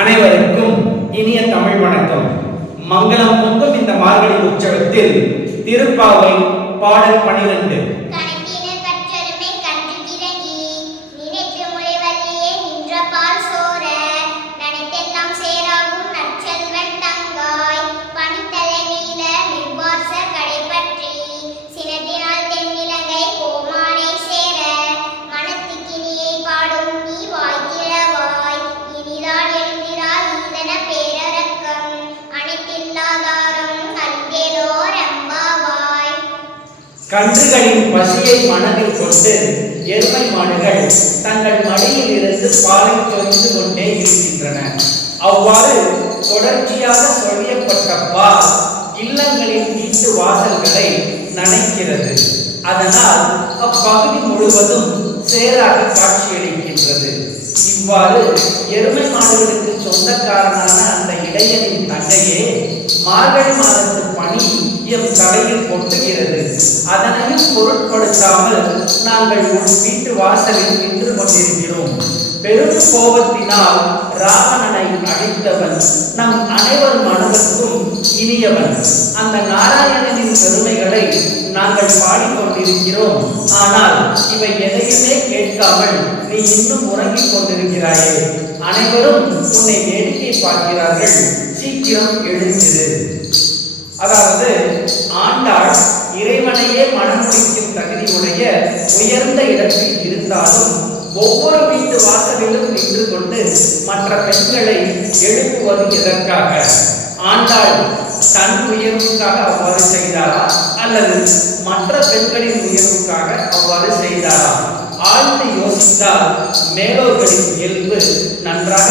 அனைவருக்கும் இனிய தமிழ் வணக்கம். மங்களம் பொங்கும் இந்த மார்கழி உற்சவத்தில் திருப்பாவை பாடல் 12. கன்றுகளின் பசியை மனதில் கொண்டு எருமை மாடுகள் தங்கள் மடியில் இருந்து பாலை சொரிந்து கொண்டே இருக்கின்றன. அவ்வாறு தொடர்ச்சியாக சொரியப்பட்ட பால் இல்லங்களின் வீட்டு வாசல்களை நனைக்கிறது. அதனால் அப்பகுதி முழுவதும் சேராக காட்சியளிக்கின்றது. இவ்வாறு எருமை மாடுகளுக்கு சொந்தக்காரனான அந்த இடையனின் தங்கையே மார்கழி மாதத்து பணி எம் தலையில் கொட்டுகிறது. அதனையும் பொருட்படுத்தாமல் நாங்கள் உன் வீட்டு வாசலில் நின்று கொண்டிருக்கிறோம். பெரும் கோபத்தினால் ராவணனை அழித்தவன் நம் அனைவர் மனதிற்கும் இனியவன். அந்த நாராயணனின் பெருமைகளை நாங்கள் பாடிக்கொண்டிருக்கிறோம். ஆனால் இவை எதையுமே கேட்காமல் நீ இன்னும் உறங்கிக் கொண்டிருக்கிறாயே. அனைவரும் உன்னை வேடிக்கை பார்க்கிறார்கள், சீக்கிரம் எழுந்திரு. அதாவது ஆண்டாள் இறைவனையே மனமுடிக்கும் தகுதியுடைய உயர்ந்த இடத்தில் இருந்தாலும் ஒவ்வொரு வீட்டு வாசலிலும் நின்று கொண்டு மற்ற பெண்களை எழுப்புவது எதற்காக? ஆண்டாள் தன் உயர்வுக்காக அவ்வாறு செய்தாரா அல்லது மற்ற பெண்களின் உயர்வுக்காக அவ்வாறு செய்தாரா? ஆழ்ந்து யோசித்தால் மேலோர்களின் இயல்பு நன்றாக